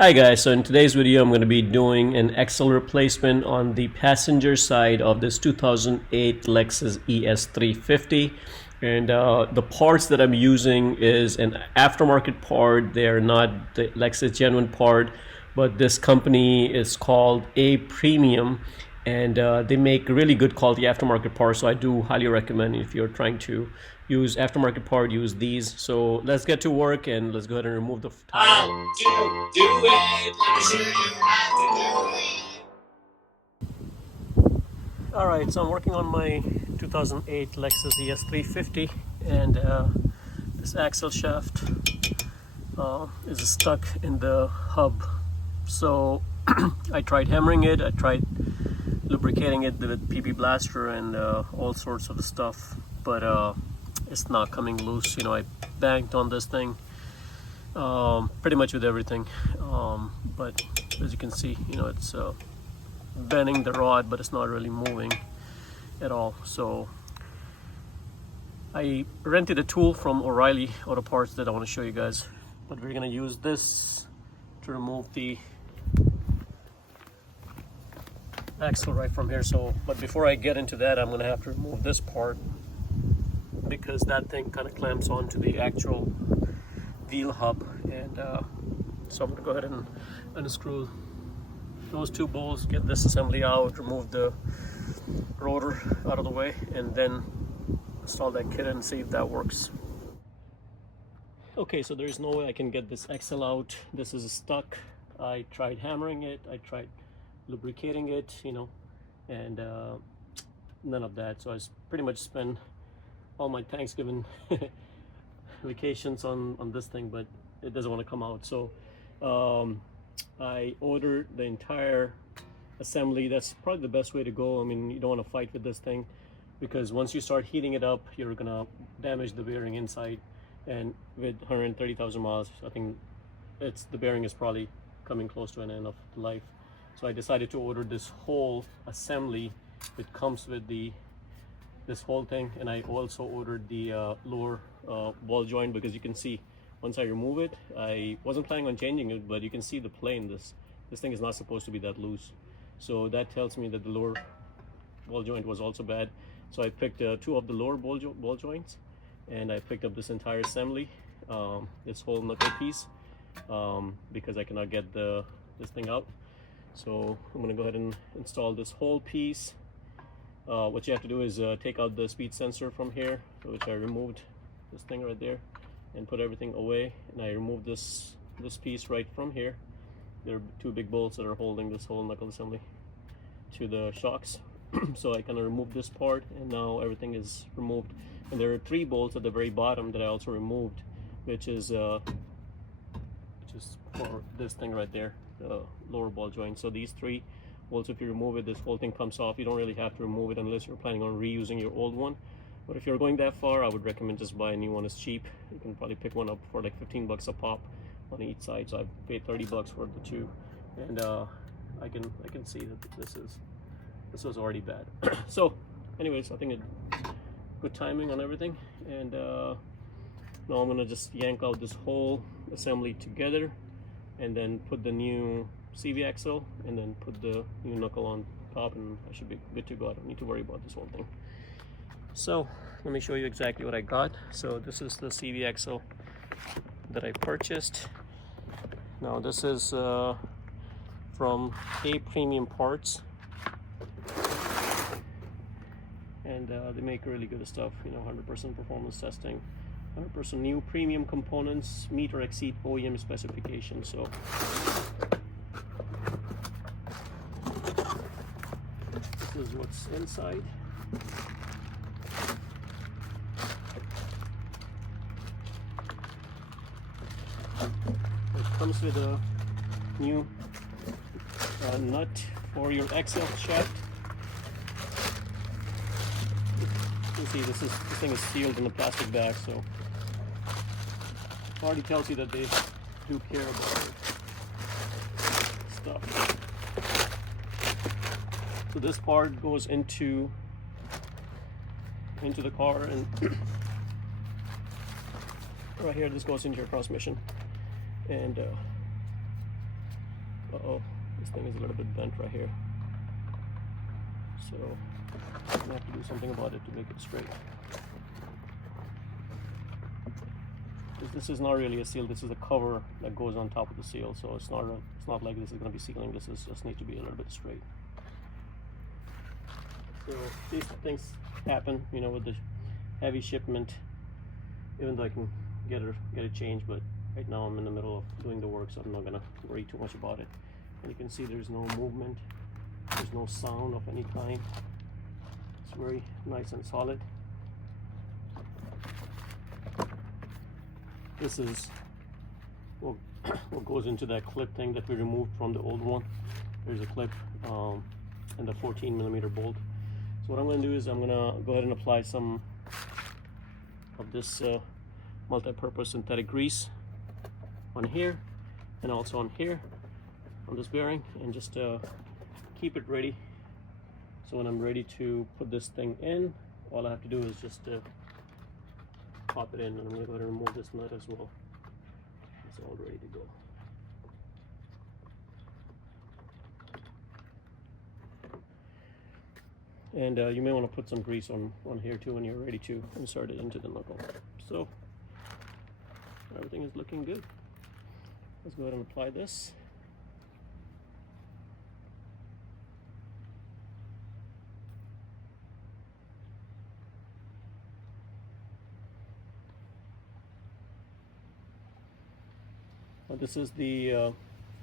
Hi guys, so in today's video I'm going to be doing an axle replacement on the passenger side of this 2008 Lexus ES350, and the parts that I'm using is an aftermarket part. They're not the Lexus genuine part, but this company is called A Premium, and they make really good quality aftermarket parts, so I do highly recommend if you're trying to use aftermarket part, use these. So let's get to work and let's go ahead and remove the tire. How to do it. Let me show you how to do it. Alright, so I'm working on my 2008 Lexus ES350, and this axle shaft is stuck in the hub. So I tried hammering it, I tried lubricating it with PP Blaster and all sorts of stuff, but it's not coming loose. You know, I banged on this thing pretty much with everything, but as you can see, you know, it's bending the rod, but it's not really moving at all. So I rented a tool from O'Reilly Auto Parts that I want to show you guys, but we're gonna use this to remove the axle right from here. So, but before I get into that, I'm gonna have to remove this part because that thing kind of clamps onto the actual wheel hub, and so I'm gonna go ahead and unscrew those two bolts, get this assembly out, remove the rotor out of the way, and then install that kit and see if that works. Okay, so there's no way I can get this axle out. This is stuck. I tried hammering it, I tried lubricating it, you know, and none of that. So I pretty much spent all my Thanksgiving vacations on this thing, but it doesn't want to come out. So I ordered the entire assembly. That's probably the best way to go. I mean, you don't want to fight with this thing, because once you start heating it up, you're gonna damage the bearing inside, and with 130,000 miles, I think the bearing is probably coming close to an end of life. So I decided to order this whole assembly. It comes with this whole thing, and I also ordered the lower ball joint, because you can see once I remove it, I wasn't planning on changing it, but you can see the plane. This thing is not supposed to be that loose, so that tells me that the lower ball joint was also bad. So I picked two of the lower ball joints, and I picked up this entire assembly, this whole knuckle piece, because I cannot get this thing out. So I'm gonna go ahead and install this whole piece. What you have to do is take out the speed sensor from here, which I removed this thing right there, and put everything away. And I removed this piece right from here. There are two big bolts that are holding this whole knuckle assembly to the shocks. So I kind of removed this part, and now everything is removed. And there are three bolts at the very bottom that I also removed, which is for this thing right there, the lower ball joint. So these three bolts, if you remove it, this whole thing comes off. You don't really have to remove it unless you're planning on reusing your old one. But if you're going that far, I would recommend just buy a new one. It's cheap. You can probably pick one up for like 15 bucks a pop on each side. So I paid 30 bucks for the two, and I can see that this was already bad. So anyways, I think it's good timing on everything, and now I'm gonna just yank out this whole assembly together, and then put the new CV axle, and then put the new knuckle on top, and I should be good to go. I don't need to worry about this whole thing. So let me show you exactly what I got. So this is the CV axle that I purchased. Now this is from A Premium Parts, and they make really good stuff, you know, 100% performance testing, 100% new premium components, meet or exceed OEM specifications. So this is what's inside. It comes with a new nut for your axle shaft. You see, this thing is sealed in a plastic bag, so it already tells you that they do care about stuff. So this part goes into the car, and right here, this goes into your transmission, and Uh-oh, this thing is a little bit bent right here. So I'm gonna have to do something about it to make it straight. This is not really a seal, this is a cover that goes on top of the seal, so it's not like this is going to be sealing. This is just need to be a little bit straight. So these things happen, you know, with the heavy shipment, even though I can get it changed, but right now I'm in the middle of doing the work, so I'm not going to worry too much about it. And you can see there's no movement, there's no sound of any kind. It's very nice and solid. This is what goes into that clip thing that we removed from the old one. There's a clip and the 14mm bolt. So what I'm going to do is I'm going to go ahead and apply some of this multi-purpose synthetic grease on here and also on here on this bearing, and just keep it ready. So when I'm ready to put this thing in, all I have to do is just pop it in, and I'm going to go ahead and remove this nut as well. It's all ready to go. And you may want to put some grease on here too when you're ready to insert it into the knuckle. So everything is looking good. Let's go ahead and apply this. This is the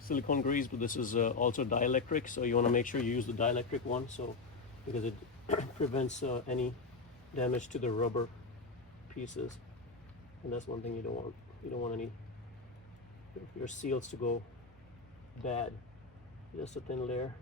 silicone grease, but this is also dielectric, so you want to make sure you use the dielectric one, so because it prevents any damage to the rubber pieces, and that's one thing you don't want. You don't want any your seals to go bad. Just a thin layer.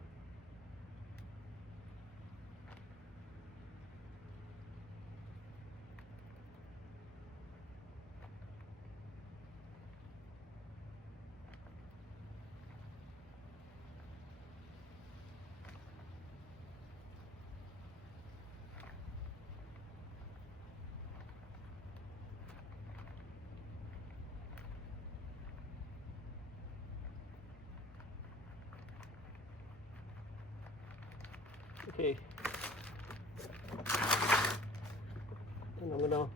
Okay, and I'm gonna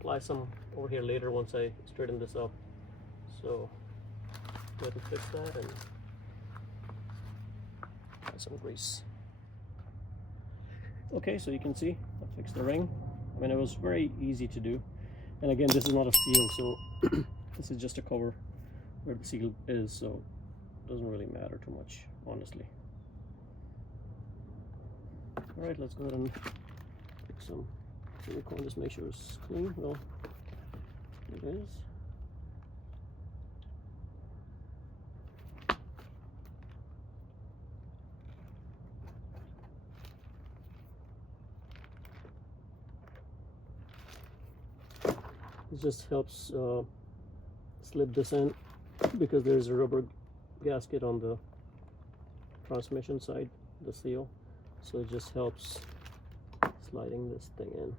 apply some over here later once I straighten this up. So go ahead and fix that and add some grease. Okay, so you can see I fixed the ring. I mean, it was very easy to do. And again, this is not a seal, so this is just a cover where the seal is, so it doesn't really matter too much, honestly. Alright, let's go ahead and pick some silicone, just make sure it's clean. Well, it is. It just helps slip this in because there's a rubber gasket on the transmission side, the seal. So it just helps sliding this thing in.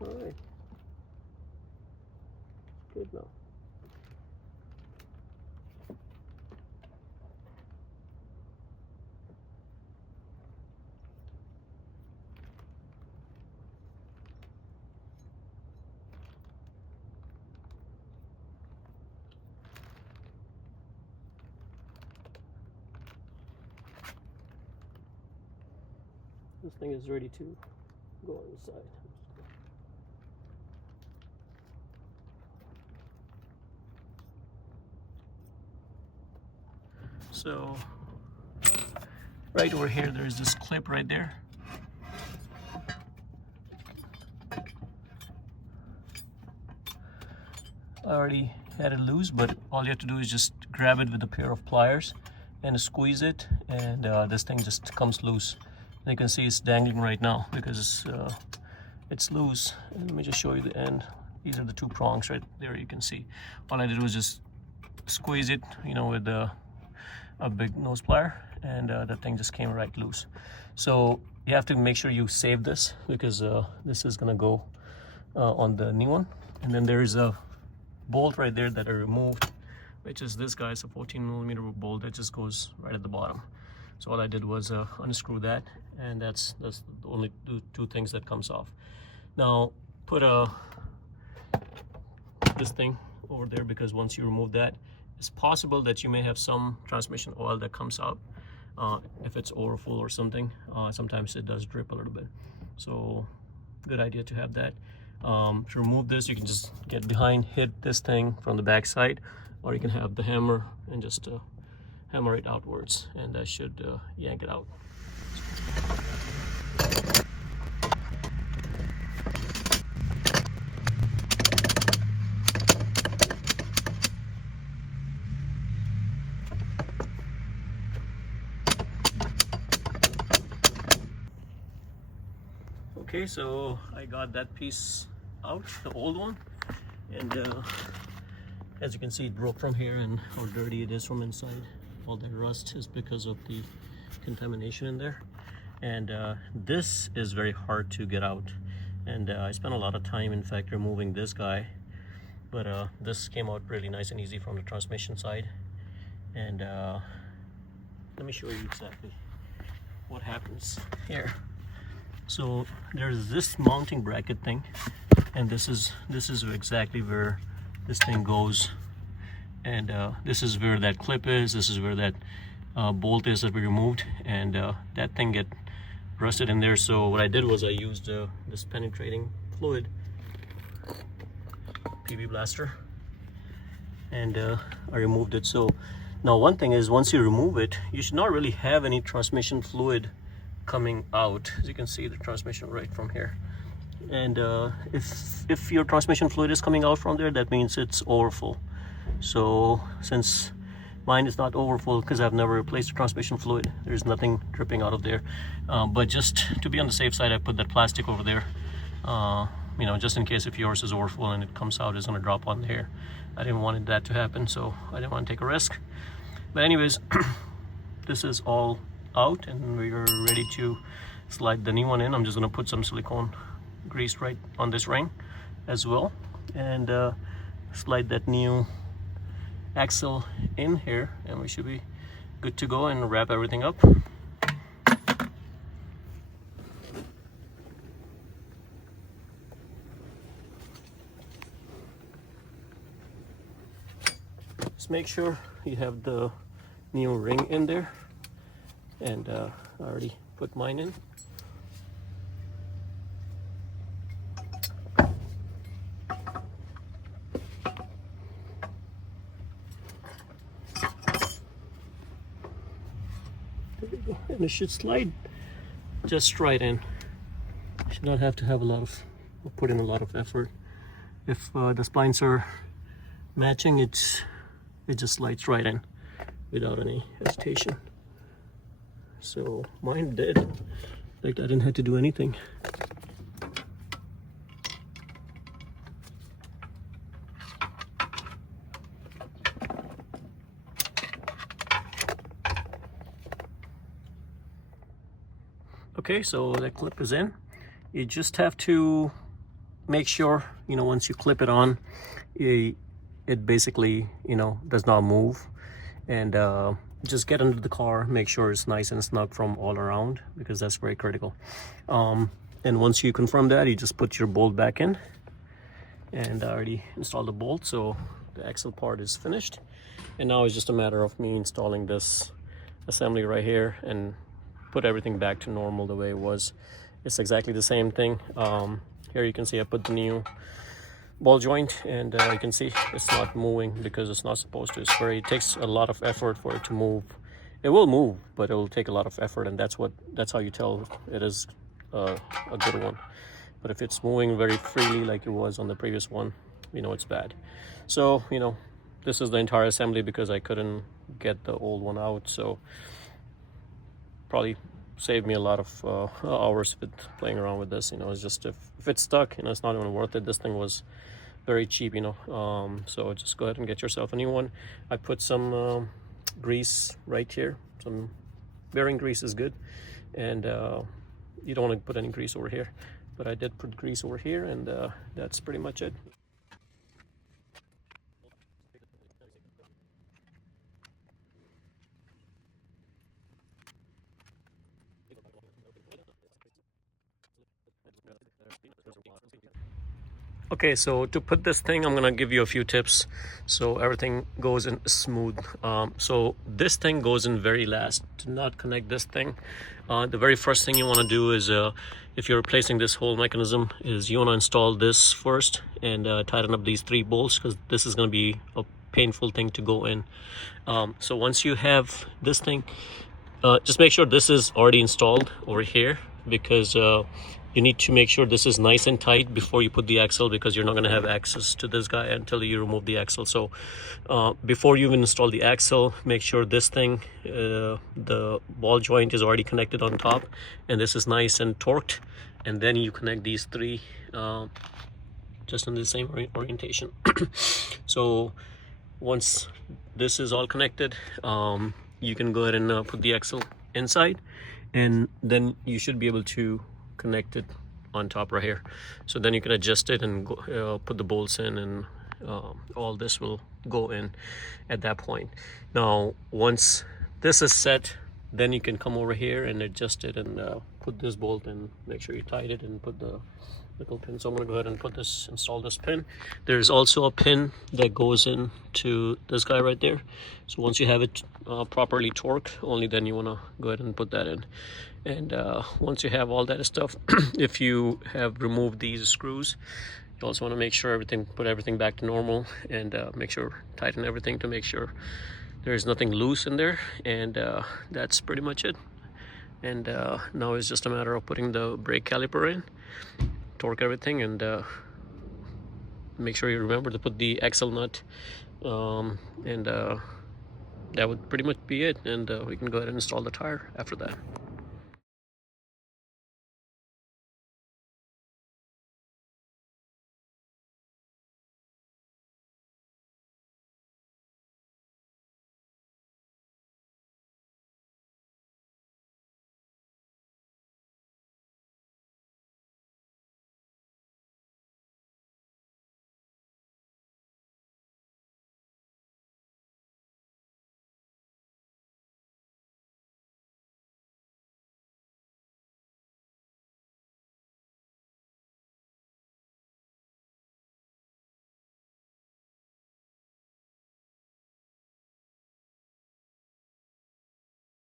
All right, good now. This thing is ready to go inside. So right over here, there's this clip right there. I already had it loose, but all you have to do is just grab it with a pair of pliers and squeeze it, and this thing just comes loose. And you can see it's dangling right now because it's loose. And let me just show you the end. These are the two prongs right there, you can see. All I did was just squeeze it, you know, with a big nose plier, and that thing just came right loose. So you have to make sure you save this, because this is gonna go on the new one. And then there is a bolt right there that I removed, which is this guy. It's a 14mm bolt that just goes right at the bottom. So all I did was unscrew that, and that's the only two things that comes off. Now put this thing over there, because once you remove that, it's possible that you may have some transmission oil that comes out if it's overfull or something. Sometimes it does drip a little bit, so good idea to have that. To remove this, you can just get behind, hit this thing from the back side, or you can have the hammer and just hammer it outwards, and that should yank it out. Okay, so I got that piece out, the old one, and as you can see, it broke from here, and how dirty it is from inside. All that rust is because of the contamination in there, and this is very hard to get out, and I spent a lot of time, in fact, removing this guy, but this came out really nice and easy from the transmission side. And let me show you exactly what happens here. So there's this mounting bracket thing, and this is exactly where this thing goes, and this is where that clip is, this is where that bolt is that we removed, and that thing get rusted in there. So what I did was I used this penetrating fluid, PB blaster, and I removed it. So now one thing is, once you remove it, you should not really have any transmission fluid coming out. As you can see, the transmission right from here, and if your transmission fluid is coming out from there, that means it's overfull. So since mine is not overfull, because I've never replaced the transmission fluid, there's nothing dripping out of there, but just to be on the safe side, I put that plastic over there, you know, just in case if yours is overfull and it comes out, it's going to drop on here. I didn't want that to happen, so I didn't want to take a risk. But anyways, this is all out, and we're ready to slide the new one in. I'm just going to put some silicone grease right on this ring as well, and slide that new axle in here, and we should be good to go and wrap everything up. Just make sure you have the new ring in there, and I already put mine in. There we go, and it should slide just right in. Should not have to have a lot of, put in a lot of effort. If the splines are matching, it just slides right in without any hesitation. So mine did. Like, I didn't have to do anything. Okay, so that clip is in. You just have to make sure, you know, once you clip it on, it basically, you know, does not move. And just get under the car, make sure it's nice and snug from all around, because that's very critical. And once you confirm that, you just put your bolt back in, and I already installed the bolt, so the axle part is finished. And now it's just a matter of me installing this assembly right here and put everything back to normal the way it was. It's exactly the same thing. Here you can see I put the new ball joint, and you can see it's not moving because it's not supposed to. It takes a lot of effort for it to move. It will move, but it will take a lot of effort, and that's how you tell it is a good one. But if it's moving very freely like it was on the previous one, you know it's bad. So, you know, this is the entire assembly because I couldn't get the old one out, so probably saved me a lot of hours with playing around with this. You know, it's just if it's stuck, you know, it's not even worth it. This thing was very cheap, you know, so just go ahead and get yourself a new one. I put some grease right here. Some bearing grease is good, and you don't want to put any grease over here, but I did put grease over here, and that's pretty much it. Okay, so to put this thing, I'm gonna give you a few tips so everything goes in smooth. So this thing goes in very last. Do not connect this thing. The very first thing you want to do is, if you're replacing this whole mechanism, is you want to install this first and tighten up these 3 bolts, because this is going to be a painful thing to go in. So once you have this thing, just make sure this is already installed over here, because you need to make sure this is nice and tight before you put the axle, because you're not going to have access to this guy until you remove the axle. So before you even install the axle, make sure this thing, the ball joint is already connected on top, and this is nice and torqued, and then you connect these 3 just in the same orientation. So once this is all connected, you can go ahead and put the axle inside, and then you should be able to connect it on top right here. So then you can adjust it and go, put the bolts in, and all this will go in at that point. Now once this is set, then you can come over here and adjust it and put this bolt in. Make sure you tighten it and put the little pin. So I'm going to go ahead and install this pin. There's also a pin that goes into this guy right there. So once you have it properly torqued, only then you want to go ahead and put that in. And once you have all that stuff, if you have removed these screws, you also want to make sure put everything back to normal, and make sure tighten everything to make sure there's nothing loose in there. And that's pretty much it. And now it's just a matter of putting the brake caliper in, torque everything, and make sure you remember to put the axle nut, and that would pretty much be it. And we can go ahead and install the tire after that.